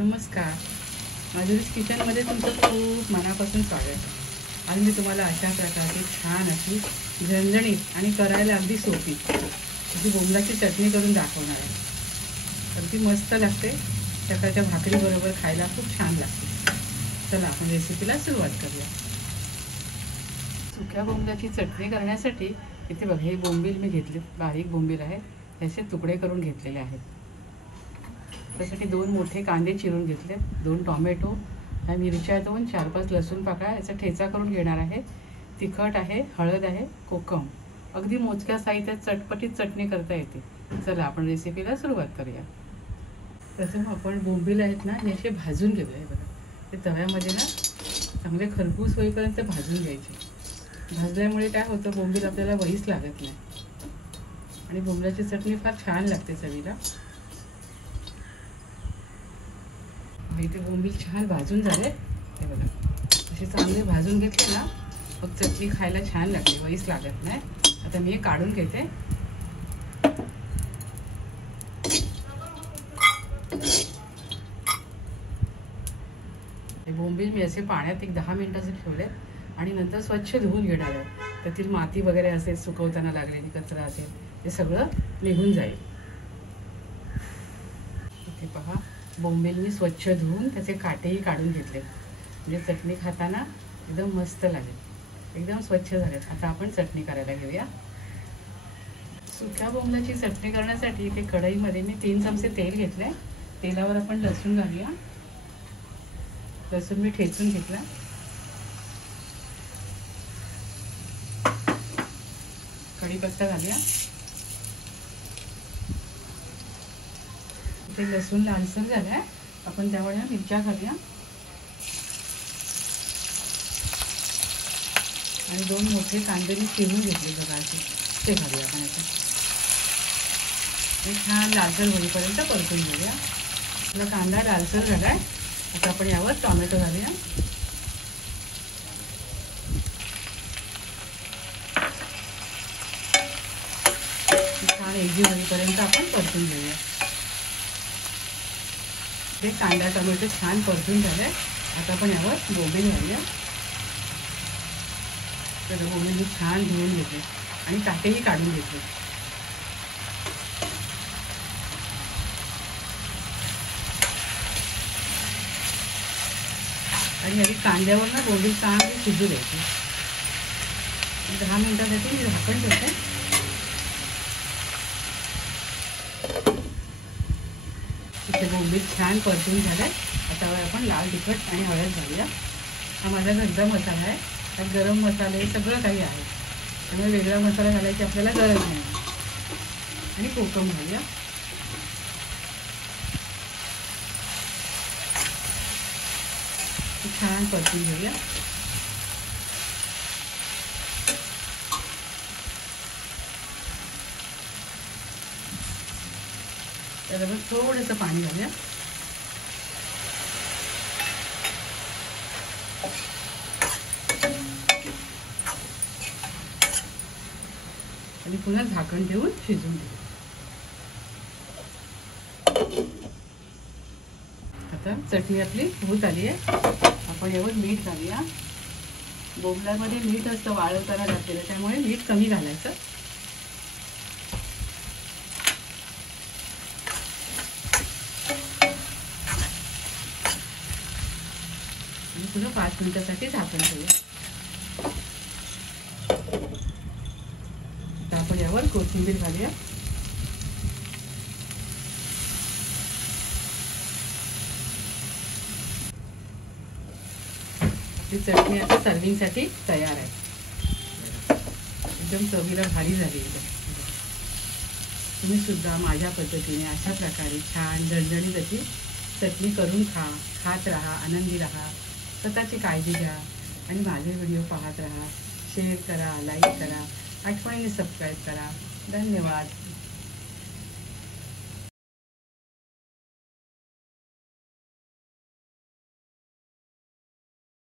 नमस्कार, माधुरीज किचनमध्ये तुमचं खूप मनापासून स्वागत आहे. आज मी तुम्हाला अशा प्रकारची छान अशी झणझणीत आणि करायला अगदी सोपी अशी बोंबलाची चटणी करून दाखवणार आहे. अगदी मस्त लागते, सकाळच्या भाकरीबरोबर खायला खूप छान लागते. चला आपण रेसिपीला सुरुवात करूया. सुक्या बोंबलाची चटणी करण्यासाठी इथे बघा हे बोंबील मी घेतले, बारीक बोंबील आहे, याचे तुकडे करून घेतलेले आहेत. त्यासाठी 2 मोठे कांदे चिरून घेतले, 2 टोमॅटो, ह्या मिरच्या 2, 4-5 लसूण पाकळ्या, याचा ठेचा करून घेणार आहे. तिखट आहे, हळद आहे, कोकम. अगदी मोजक्या साहित्यात चटपटीत चटणी करता येते. चला आपण रेसिपीला सुरुवात करूया. प्रथम आपण बोंबील आहेत ना, हे असे भाजून घेऊया. बघा ते तव्यामध्ये ना चांगले खरपूस होईपर्यंत भाजून घ्यायचे. भाजल्यामुळे काय होतं, बोंबील आपल्याला वहीच लागत नाही आणि बोंबलाची चटणी फार छान लागते चवीला. इथे बोंबील छान भाजून झाले, हे बघा असे चांगले भाजून घेतले ना मग चटणी खायला छान लागते, वहीच लागत नाही. आता मी हे काढून घेते. हे बोंबील मी असे पाण्यात एक 10 मिनिटाचे ठेवले आणि नंतर स्वच्छ धुवून घेणार आहे. त्यातील माती वगैरे असेल, सुकवताना लागलेली कचरा असेल, ते सगळं निघून जाईल. इथे पहा, बोंबील मी स्वच्छ धुवून त्याचे काटेही काढून घेतले, म्हणजे चटणी खाताना एकदम मस्त लागेल. एकदम स्वच्छ झालेत. आता आपण चटणी करायला घेऊया. सुक्या बोंबलाची चटणी करण्यासाठी इथे कढईमध्ये मी 3 चमचे तेल घेतले. तेलावर आपण लसूण घालूया. लसूण मी ठेचून घेतला. कढीपत्ता घालूया. इथे लसूण लालसर झालाय, आपण त्यामुळे मिरच्या घालूया आणि 2 मोठे कांदे मी चिरून घेतले बघा असे, ते घालूया आपण. आता हे छान लालसर होईपर्यंत परतून घेऊया. आपला कांदा लालसर झालाय. आता आपण यावर टोमॅटो घालूया. छान एकजीव होईपर्यंत आपण परतून घेऊया. हे कांदा टोमॅटो छान परतून झाले. आता आपण यावर बोंबील घालूया. तर बोंबील मी छान धुवून घेतले आणि काटेही काढून घेतले. आणि आधी कांद्यावर ना बोंबील चांगली शिजू द्यायची. 10 मिनिटासाठी मी झाकण ठेवते. इथे बोंबील छान परतून झाले. आता आपण लाल तिखट आणि हळद घालूया. हा माझा घरचा मसाला आहे. त्यात गरम मसाले सगळं काही आहे, त्यामुळे वेगळा मसाला घालायची आपल्याला गरज नाही. आणि कोकम घालूया. छान परतून घेऊया. त्याच्यावर थोडंसं पाणी घालूया. आणि पुन्हा झाकण ठेवून शिजवून घेऊ. आता चटणी आपली होत आली आहे. आपण यावर मीठ घालूया. बोंबलामध्ये मीठ असतं वाळवताना घातलेलं, त्यामुळे मीठ कमी घालायचं. आणि पुन्हा 5 मिनिटासाठी झाकण ठेवूया. आता आपण यावर कोथिंबीर घालूया. ही चटणी आता सर्विंगसाठी तयार आहे. एकदम चवीला भारी झाली. तुम्ही सुद्धा माझ्या पद्धतीने अशा प्रकारे छान झणझणीत अशी चटणी करून खात राहा, आनंदी राहा, स्वतःची काळजी घ्या आणि माझे व्हिडिओ पाहत राहा. शेअर करा, लाईक करा, आठवणीने सबस्क्राईब करा. धन्यवाद.